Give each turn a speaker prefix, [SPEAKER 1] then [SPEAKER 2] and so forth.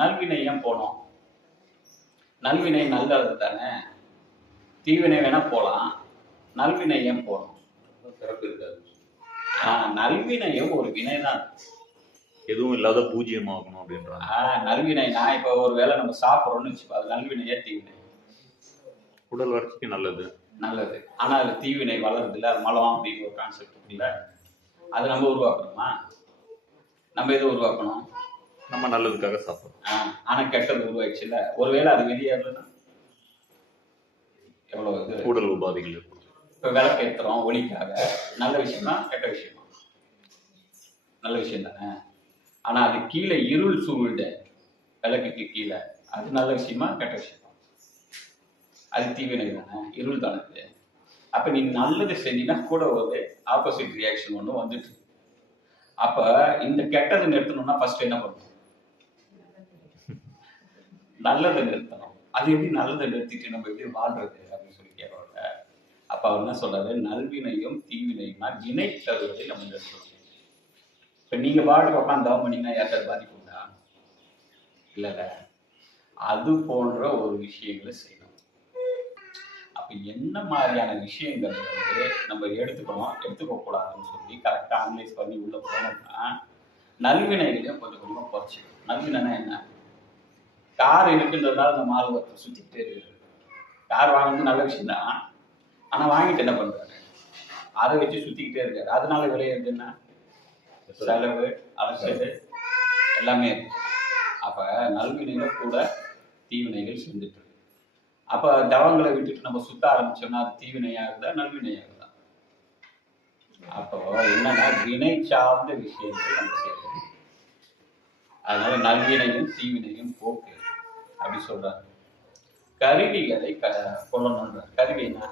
[SPEAKER 1] நல்வினை ஏன் போனோம்? நல்வினை நல்லது தானே? தீவினை வேணா போலாம். நல்வினை ஏன் போனோம்?
[SPEAKER 2] சிறப்பு இருக்காது.
[SPEAKER 1] நல்வினையும் ஒரு வினை தான்.
[SPEAKER 2] எதுவும் இல்லாத பூஜ்ஜியமாகணும் அப்படின்றாங்க.
[SPEAKER 1] நல்வினை நான் இப்போ ஒரு வேளை நம்ம சாப்பிட்றோம்னு வச்சுக்கோ அது நல்வினையே தீவினை.
[SPEAKER 2] உடல் வளர்ச்சிக்கு நல்லது.
[SPEAKER 1] நல்லது. ஆனா அது தீவினை வளருது இல்ல அது மலம் அப்படின்னு ஒரு கான்செப்ட் இல்ல அது நம்ம உருவாக்கணுமா? நம்ம எதை உருவாக்கணும்?
[SPEAKER 2] நம்ம நல்லதுக்காக சாப்பிடுறோம்.
[SPEAKER 1] ஆனா கெட்டது உருவாயிடுச்சு இல்ல ஒருவேளை அது வெளியேறலன்னா? எவ்வளவு இது?
[SPEAKER 2] உடல் உபாதைகள் இருக்கும்
[SPEAKER 1] இப்ப விளக்கு ஏத்துறோம் ஒளிக்காக. நல்ல விஷயமா கெட்ட விஷயமா? நல்ல விஷயம் தானே? ஆனா அது கீழே இருள் சூழ்ந்த விளக்குக்கு கீழே அது நல்ல விஷயமா கெட்ட விஷயமா? அது தீவினை தானே? இருள் தானே அப்ப நீ நல்லது செஞ்சினா கூட ஒரு ஆப்போசிட் ரியாக்ஷன் ஒன்று வந்துட்டு. அப்ப இந்த கெட்டதை நிறுத்தணும்னா ஃபர்ஸ்ட் என்ன பண்ணணும்? நல்லதை நிறுத்தணும். அது எப்படி நல்லதை நிறுத்திட்டு நம்ம எப்படி வாழ்றது அப்படின்னு சொல்லி கேட்கறோம்ல. அப்ப அவர் என்ன சொல்றாரு? நல்வினையும் தீவினையுமா? வினை தருவதை நம்ம நிறுத்தணும். இப்ப நீங்க பாட்டுக்கு உட்காந்து தவம் பண்ணீங்கன்னா யாருக்காவது பாதிப்பு உண்டா? இல்லைல்ல. அது போன்ற ஒரு விஷயங்களை செய்யணும். அப்ப என்ன மாதிரியான விஷயங்கள் வந்து நம்ம எடுத்துக்கணும் எடுத்துக்க கூடாதுன்னு சொல்லி கரெக்டா அனலைஸ் பண்ணி உள்ள போனோம்னா நல்வினைகளையும் கொஞ்சம் கொஞ்சமா குறைச்சிக்கணும். நல்வினைனா என்ன? கார் இருக்குன்றதுனால அந்த ஆள் ஒருத்தர் சுத்திக்கிட்டே இருக்காரு. கார் வாங்கினது நல்ல விஷயம் தான் ஆனா வாங்கிட்டு என்ன பண்றாரு அதை வச்சு சுத்திக்கிட்டே இருக்காரு. அதனால விளையிறது என்ன? செலவு அலசல் எல்லாமே இருக்கு. அப்ப நல்வினைகள் கூட தீவினைகள் செஞ்சுட்டு இருக்கு. அப்ப தவங்களை விட்டுட்டு நம்ம சுத்த ஆரம்பிச்சோம்னா அது தீவினையாகுதா நல்வினையாகுதா? அப்போ என்னன்னா வினை சார்ந்த விஷயங்கள் நம்ம செய்யணும். அதனால நல்வினையும் தீவினையும் போக்கு. அப்படி சொல்றாரு கருவிகளை க கருவினா